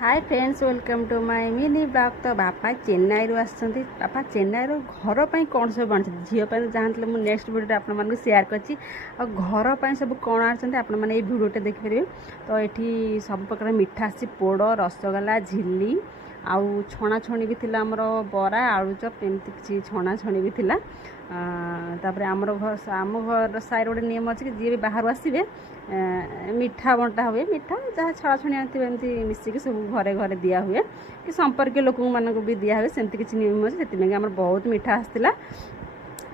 Hi friends welcome to my mini blog. तो बापा चेन्नई रु आसछन्ती। बापा चेन्नई रु घर पे कौन सब आनी झील जहाँ मुझे नेक्स्ट वीडियो आपको शेयर करछि घर पे सब कौन आछन्ती आपण माने ए वीडियोटे देखिपारे। तो ये सब प्रकार मिठा आसी पोड़ रसगोल्ला झिल्ली आउ छणाछणी भी थिला हमर बरा आलुचप एमती किसी छणाछणी भी थिला। तापर आमर घर आम घर साइड गोटे नियम अच्छे कि जी भी बाहर आसवे मिठा बंटा हुए मिठा जहाँ छणाछणी आते एमती मिसिक सब घरे घरे दिया हुए कि संपर्क लोक मानक भी दिया हुए सेमती किसी नियम अच्छे से आम बहुत मिठा आसाला।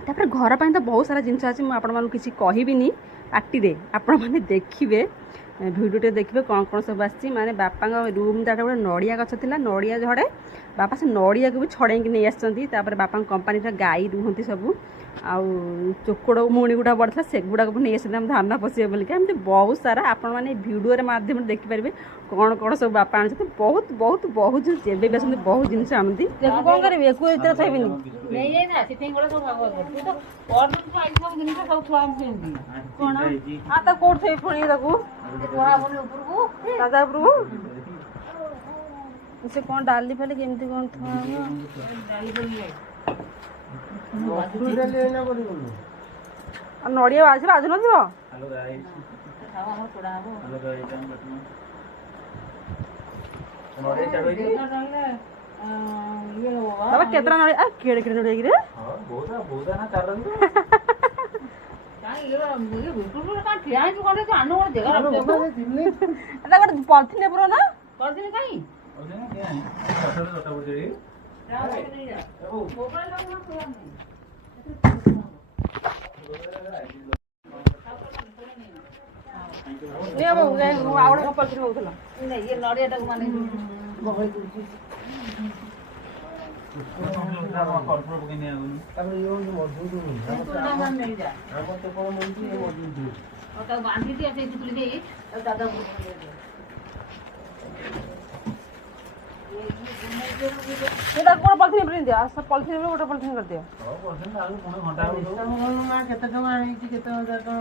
तापर घर पर तो बहुत सारा जिनस अच्छे मुझे किसी कहबिनी पार्टी आपण मैंने देखिए भिडियोटे देखिए कौन कौन सब आसी माने बापा रूम दाटा गोटे नड़िया गछ था नड़िया झड़े बापा से नड़िया को भी छड़ेक नहीं आसपर बापा कंपानी गाई रुहति सब आउ चोकड़ मुणी गुड़ा बढ़ता से गुड़ा भी नहीं आसते धान पशे बोलिका एमती बहुत सारा आपण मैंने भिडियो माध्यम देखिपारे कौन कौन सब बापा आनी बहुत बहुत बहुत जब भी आसते बहुत जिन आनती कौन करेंगे कौन आता कौट थे पुणी दादा उपरकू से कौन डाली फाली केमती कौन नड़िया बाज बाजु न केतरा नड़िया केड़े केड़े नड़िया गिरे पॉलिथिन पूरा ना पॉलिथिन कहीं बांधी दिया दादा कौन पॉलिथिन प्रिंट दिया सब पॉलिथिन में गोटे पॉलिथिन कर दिया केते टका आनी केते 1000 टका